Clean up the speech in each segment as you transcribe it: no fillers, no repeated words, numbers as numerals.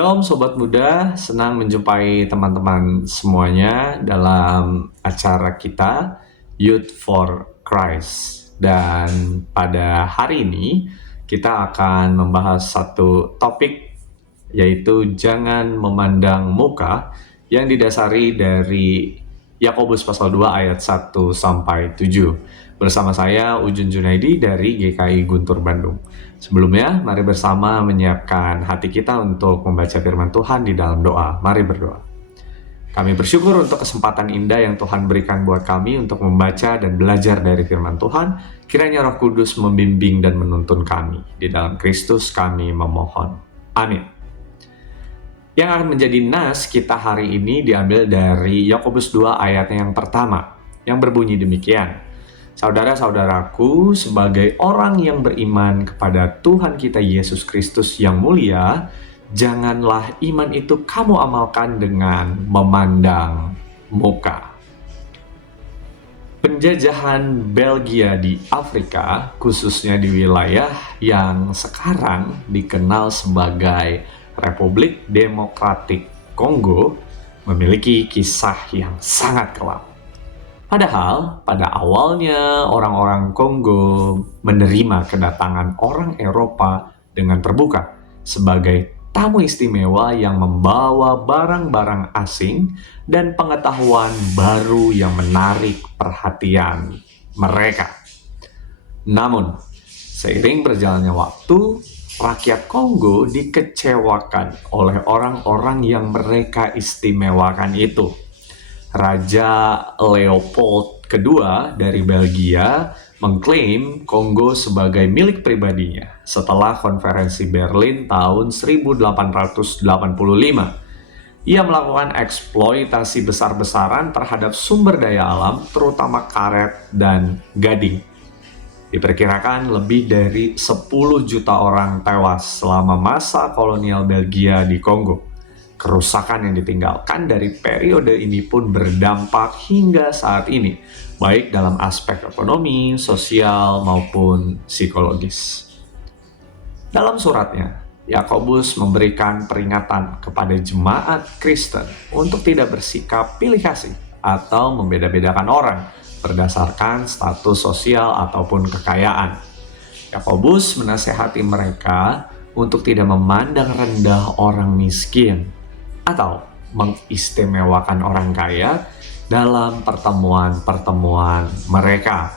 Shalom Sobat Muda, senang menjumpai teman-teman semuanya dalam acara kita Youth for Christ. Dan pada hari ini kita akan membahas satu topik, yaitu jangan memandang muka, yang didasari dari Yakobus pasal 2 ayat 1 sampai 7. Bersama saya Ujun Junaidi dari GKI Guntur Bandung. Sebelumnya, mari bersama menyiapkan hati kita untuk membaca firman Tuhan di dalam doa. Mari berdoa. Kami bersyukur untuk kesempatan indah yang Tuhan berikan buat kami untuk membaca dan belajar dari firman Tuhan. Kiranya Roh Kudus membimbing dan menuntun kami. Di dalam Kristus kami memohon. Amin. Yang akan menjadi nas kita hari ini diambil dari Yakobus 2 ayat yang pertama, yang berbunyi demikian. Saudara-saudaraku, sebagai orang yang beriman kepada Tuhan kita Yesus Kristus yang mulia, janganlah iman itu kamu amalkan dengan memandang muka. Penjajahan Belgia di Afrika, khususnya di wilayah yang sekarang dikenal sebagai Republik Demokratik Kongo, memiliki kisah yang sangat kelam. Padahal pada awalnya orang-orang Kongo menerima kedatangan orang Eropa dengan terbuka sebagai tamu istimewa yang membawa barang-barang asing dan pengetahuan baru yang menarik perhatian mereka. Namun, seiring berjalannya waktu, rakyat Kongo dikecewakan oleh orang-orang yang mereka istimewakan itu. Raja Leopold II dari Belgia mengklaim Kongo sebagai milik pribadinya setelah konferensi Berlin tahun 1885. Ia melakukan eksploitasi besar-besaran terhadap sumber daya alam, terutama karet dan gading. Diperkirakan lebih dari 10 juta orang tewas selama masa kolonial Belgia di Kongo. Kerusakan yang ditinggalkan dari periode ini pun berdampak hingga saat ini, baik dalam aspek ekonomi, sosial, maupun psikologis. Dalam suratnya, Yakobus memberikan peringatan kepada jemaat Kristen untuk tidak bersikap pilih kasih atau membeda-bedakan orang berdasarkan status sosial ataupun kekayaan. Yakobus menasihati mereka untuk tidak memandang rendah orang miskin atau mengistimewakan orang kaya dalam pertemuan-pertemuan mereka.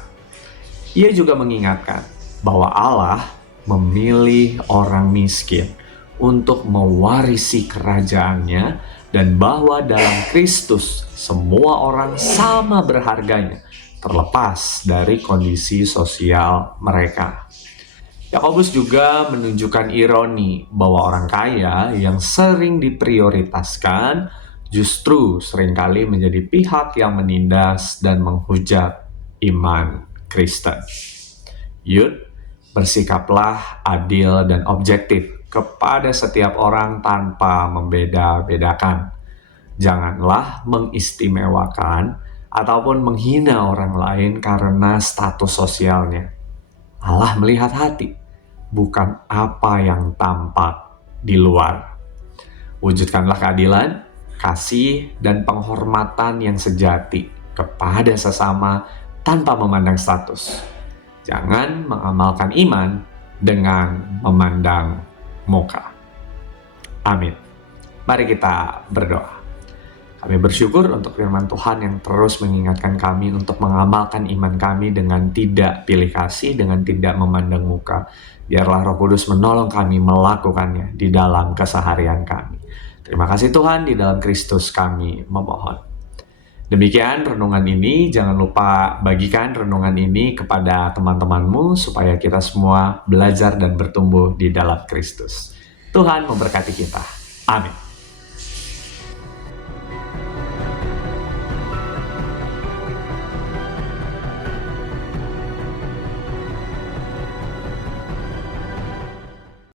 Ia juga mengingatkan bahwa Allah memilih orang miskin untuk mewarisi kerajaannya dan bahwa dalam Kristus semua orang sama berharganya terlepas dari kondisi sosial mereka. Yakobus juga menunjukkan ironi bahwa orang kaya yang sering diprioritaskan justru seringkali menjadi pihak yang menindas dan menghujat iman Kristen. Yud, bersikaplah adil dan objektif kepada setiap orang tanpa membeda-bedakan. Janganlah mengistimewakan ataupun menghina orang lain karena status sosialnya. Allah melihat hati, bukan apa yang tampak di luar. Wujudkanlah keadilan, kasih, dan penghormatan yang sejati kepada sesama tanpa memandang status. Jangan mengamalkan iman dengan memandang muka. Amin. Mari kita berdoa. Kami bersyukur untuk firman Tuhan yang terus mengingatkan kami untuk mengamalkan iman kami dengan tidak pilih kasih, dengan tidak memandang muka. Biarlah Roh Kudus menolong kami melakukannya di dalam keseharian kami. Terima kasih Tuhan, di dalam Kristus kami memohon. Demikian renungan ini, jangan lupa bagikan renungan ini kepada teman-temanmu supaya kita semua belajar dan bertumbuh di dalam Kristus. Tuhan memberkati kita. Amin.